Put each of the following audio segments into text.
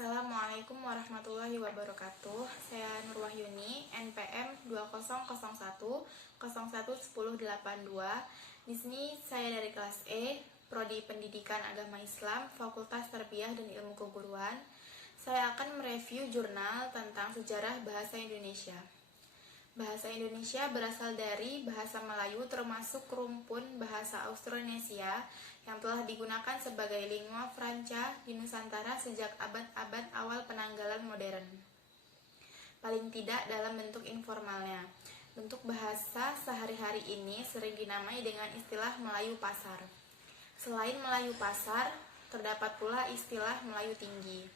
Assalamualaikum warahmatullahi wabarakatuh. Saya Nur Wahyuni, NPM 2001 011082. Di sini saya dari kelas E, Prodi Pendidikan Agama Islam, Fakultas Tarbiyah dan Ilmu Keguruan. Saya akan mereview jurnal tentang sejarah bahasa Indonesia. Bahasa Indonesia berasal dari bahasa Melayu termasuk rumpun bahasa Austronesia yang telah digunakan sebagai lingua franca di Nusantara sejak abad-abad awal penanggalan modern. Paling tidak dalam bentuk informalnya. Bentuk bahasa sehari-hari ini sering dinamai dengan istilah Melayu Pasar. Selain Melayu Pasar, terdapat pula istilah Melayu Tinggi.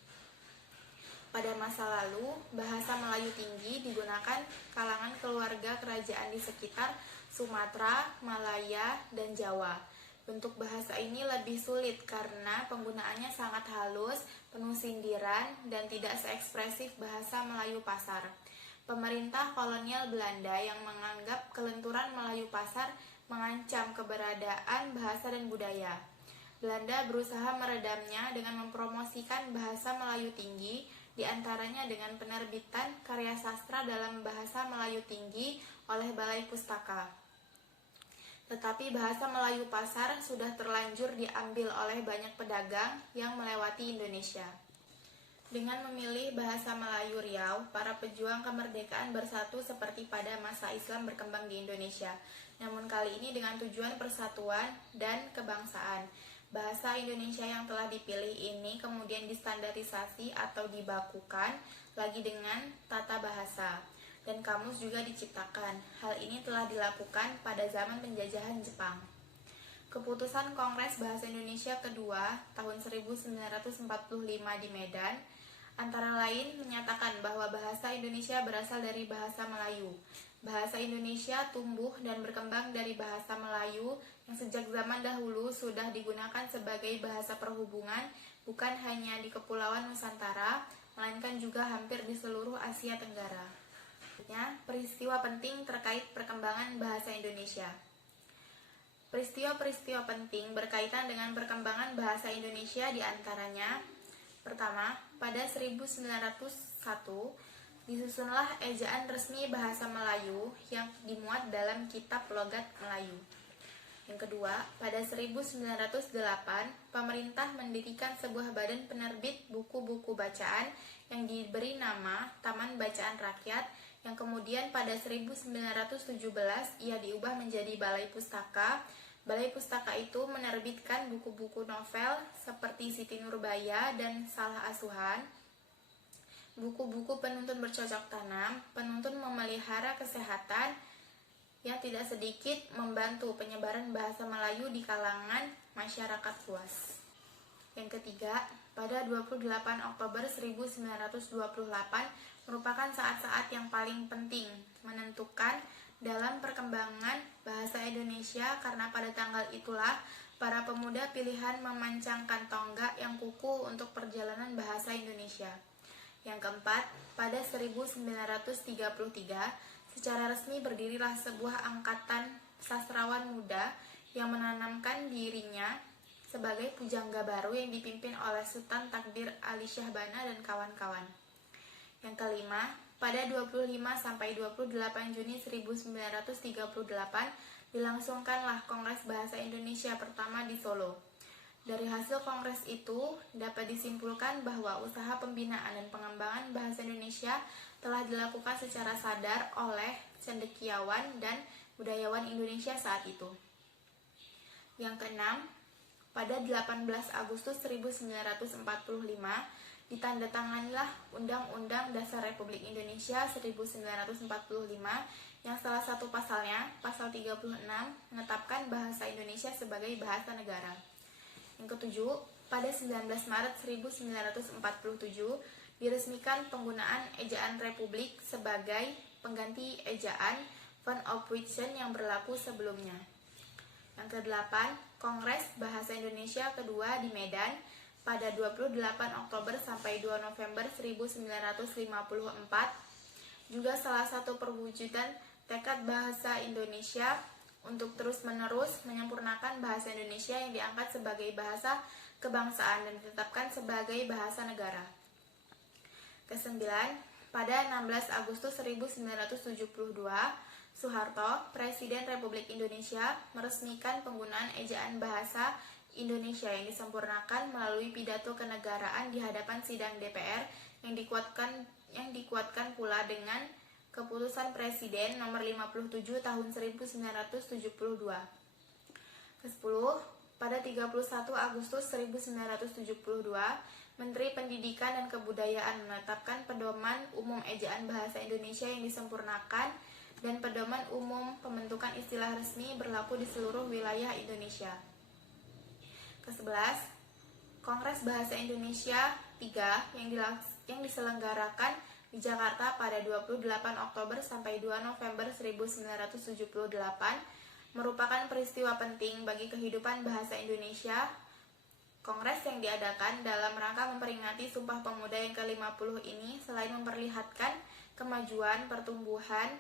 Pada masa lalu, bahasa Melayu Tinggi digunakan kalangan keluarga kerajaan di sekitar Sumatera, Malaya, dan Jawa. Bentuk bahasa ini lebih sulit karena penggunaannya sangat halus, penuh sindiran, dan tidak seekspresif bahasa Melayu Pasar. Pemerintah kolonial Belanda yang menganggap kelenturan Melayu Pasar mengancam keberadaan bahasa dan budaya. Belanda berusaha meredamnya dengan mempromosikan bahasa Melayu Tinggi, di antaranya dengan penerbitan karya sastra dalam bahasa Melayu Tinggi oleh Balai Pustaka. Tetapi bahasa Melayu Pasar sudah terlanjur diambil oleh banyak pedagang yang melewati Indonesia. Dengan memilih bahasa Melayu Riau, para pejuang kemerdekaan bersatu seperti pada masa Islam berkembang di Indonesia. Namun kali ini dengan tujuan persatuan dan kebangsaan. Bahasa Indonesia yang telah dipilih ini kemudian distandarisasi atau dibakukan lagi dengan tata bahasa, dan kamus juga diciptakan. Hal ini telah dilakukan pada zaman penjajahan Jepang. Keputusan Kongres Bahasa Indonesia kedua tahun 1945 di Medan antara lain menyatakan bahwa bahasa Indonesia berasal dari bahasa Melayu. Bahasa Indonesia tumbuh dan berkembang dari bahasa Melayu yang sejak zaman dahulu sudah digunakan sebagai bahasa perhubungan bukan hanya di Kepulauan Nusantara, melainkan juga hampir di seluruh Asia Tenggara. Peristiwa penting terkait perkembangan bahasa Indonesia. Peristiwa-peristiwa penting berkaitan dengan perkembangan bahasa Indonesia diantaranya: pertama, pada 1901 disusunlah ejaan resmi bahasa Melayu yang dimuat dalam Kitab Logat Melayu. Yang kedua, pada 1908 pemerintah mendirikan sebuah badan penerbit buku-buku bacaan yang diberi nama Taman Bacaan Rakyat, yang kemudian pada 1917 ia diubah menjadi Balai Pustaka. Balai Pustaka itu menerbitkan buku-buku novel seperti Siti Nurbaya dan Salah Asuhan, buku-buku penuntun bercocok tanam, penuntun memelihara kesehatan, yang tidak sedikit membantu penyebaran bahasa Melayu di kalangan masyarakat luas. Yang ketiga, pada 28 Oktober 1928 merupakan saat-saat yang paling penting menentukan dalam perkembangan bahasa Indonesia, karena pada tanggal itulah para pemuda pilihan memancangkan tonggak yang kukuh untuk perjalanan bahasa Indonesia. Yang keempat, pada 1933 secara resmi berdirilah sebuah angkatan sastrawan muda yang menanamkan dirinya sebagai pujangga baru yang dipimpin oleh Sultan Takdir Ali Syahbana dan kawan-kawan. Yang kelima, pada 25-28 Juni 1938 dilangsungkanlah Kongres Bahasa Indonesia pertama di Solo. Dari hasil kongres itu dapat disimpulkan bahwa usaha pembinaan dan pengembangan bahasa Indonesia telah dilakukan secara sadar oleh cendekiawan dan budayawan Indonesia saat itu. Yang keenam, pada 18 Agustus 1945 ditandatanganilah Undang-Undang Dasar Republik Indonesia 1945 yang salah satu pasalnya, pasal 36, menetapkan bahasa Indonesia sebagai bahasa negara. Yang ketujuh, pada 19 Maret 1947 diresmikan penggunaan ejaan Republik sebagai pengganti ejaan Van Opwitsen yang berlaku sebelumnya. Yang kedelapan, Kongres Bahasa Indonesia kedua di Medan pada 28 Oktober sampai 2 November 1954 juga salah satu perwujudan tekad bahasa Indonesia untuk terus-menerus menyempurnakan bahasa Indonesia yang diangkat sebagai bahasa kebangsaan dan ditetapkan sebagai bahasa negara. Kesembilan, pada 16 Agustus 1972, Soeharto, Presiden Republik Indonesia, meresmikan penggunaan ejaan bahasa Indonesia yang disempurnakan melalui pidato kenegaraan di hadapan sidang DPR yang dikuatkan pula dengan Keputusan Presiden Nomor 57 Tahun 1972. Ke-10, pada 31 Agustus 1972, Menteri Pendidikan dan Kebudayaan menetapkan Pedoman Umum Ejaan Bahasa Indonesia yang disempurnakan dan Pedoman Umum Pembentukan Istilah Resmi berlaku di seluruh wilayah Indonesia. Ke-11, Kongres Bahasa Indonesia 3 yang diselenggarakan di Jakarta pada 28 Oktober sampai 2 November 1978 merupakan peristiwa penting bagi kehidupan bahasa Indonesia. Kongres yang diadakan dalam rangka memperingati Sumpah Pemuda yang ke-50 ini selain memperlihatkan kemajuan, pertumbuhan,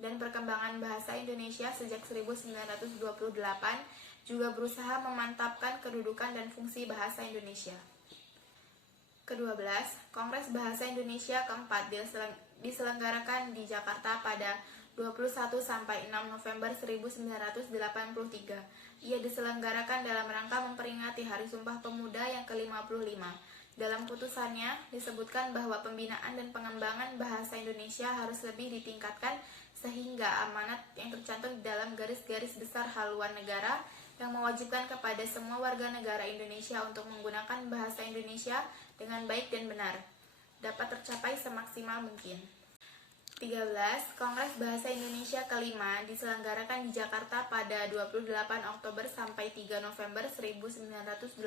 dan perkembangan bahasa Indonesia sejak 1928, juga berusaha memantapkan kedudukan dan fungsi bahasa Indonesia. Ke-12, Kongres Bahasa Indonesia keempat diselenggarakan di Jakarta pada 21 sampai 6 November 1983. Ia diselenggarakan dalam rangka memperingati Hari Sumpah Pemuda yang ke-55. Dalam putusannya disebutkan bahwa pembinaan dan pengembangan bahasa Indonesia harus lebih ditingkatkan sehingga amanat yang tercantum di dalam garis-garis besar haluan negara yang mewajibkan kepada semua warga negara Indonesia untuk menggunakan bahasa Indonesia dengan baik dan benar dapat tercapai semaksimal mungkin. 13. Kongres Bahasa Indonesia ke-5 diselenggarakan di Jakarta pada 28 Oktober sampai 3 November 1988.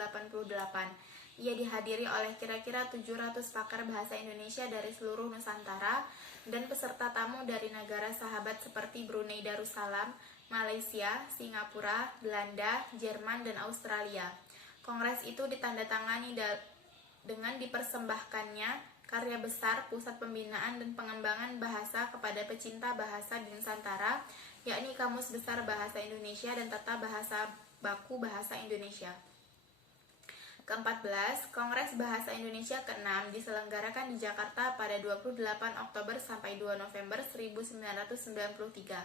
Ia dihadiri oleh kira-kira 700 pakar bahasa Indonesia dari seluruh Nusantara dan peserta tamu dari negara sahabat seperti Brunei Darussalam, Malaysia, Singapura, Belanda, Jerman, dan Australia. Kongres itu ditandatangani dengan dipersembahkannya karya besar Pusat Pembinaan dan Pengembangan Bahasa kepada pecinta bahasa di Nusantara, yakni Kamus Besar Bahasa Indonesia dan Tata Bahasa Baku Bahasa Indonesia. Ke-14, Kongres Bahasa Indonesia ke-6 diselenggarakan di Jakarta pada 28 Oktober sampai 2 November 1993.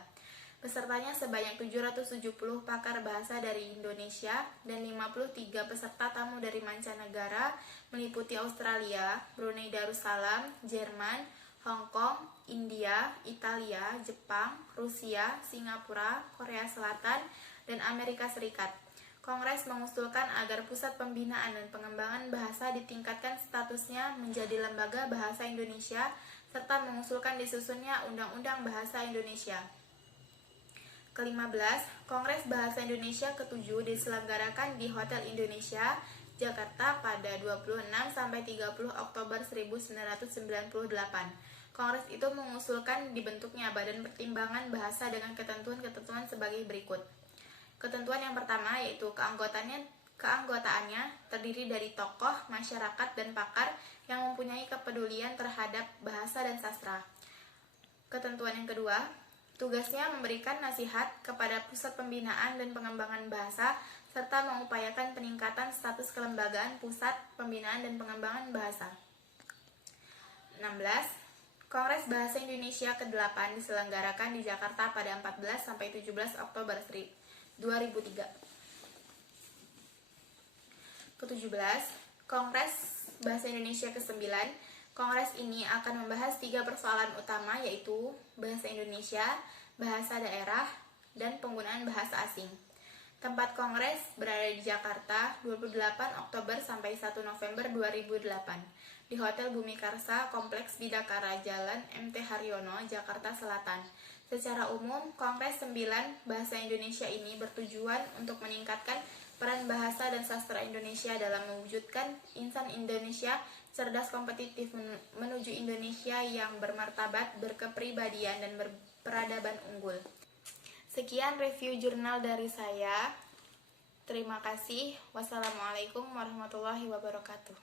Pesertanya sebanyak 770 pakar bahasa dari Indonesia dan 53 peserta tamu dari mancanegara meliputi Australia, Brunei Darussalam, Jerman, Hong Kong, India, Italia, Jepang, Rusia, Singapura, Korea Selatan, dan Amerika Serikat. Kongres mengusulkan agar Pusat Pembinaan dan Pengembangan Bahasa ditingkatkan statusnya menjadi Lembaga Bahasa Indonesia serta mengusulkan disusunnya Undang-Undang Bahasa Indonesia. Ke-15, Kongres Bahasa Indonesia ke-7 diselenggarakan di Hotel Indonesia, Jakarta pada 26 sampai 30 Oktober 1998. Kongres itu mengusulkan dibentuknya Badan Pertimbangan Bahasa dengan ketentuan-ketentuan sebagai berikut. Ketentuan yang pertama yaitu keanggotaannya terdiri dari tokoh, masyarakat, dan pakar yang mempunyai kepedulian terhadap bahasa dan sastra. Ketentuan yang kedua, tugasnya memberikan nasihat kepada Pusat Pembinaan dan Pengembangan Bahasa serta mengupayakan peningkatan status kelembagaan Pusat Pembinaan dan Pengembangan Bahasa. 16. Kongres Bahasa Indonesia ke-8 diselenggarakan di Jakarta pada 14 sampai 17 Oktober 2003. Ke-17, Kongres Bahasa Indonesia ke-9. Kongres ini akan membahas 3 persoalan utama yaitu bahasa Indonesia, bahasa daerah, dan penggunaan bahasa asing. Tempat kongres berada di Jakarta 28 Oktober sampai 1 November 2008 di Hotel Bumi Karsa, Kompleks Bidakara, Jalan MT Haryono, Jakarta Selatan. Secara umum, Kongres 9 Bahasa Indonesia ini bertujuan untuk meningkatkan peran bahasa dan sastra Indonesia dalam mewujudkan insan Indonesia cerdas kompetitif menuju Indonesia yang bermartabat, berkepribadian, dan berperadaban unggul. Sekian review jurnal dari saya. Terima kasih. Wassalamualaikum warahmatullahi wabarakatuh.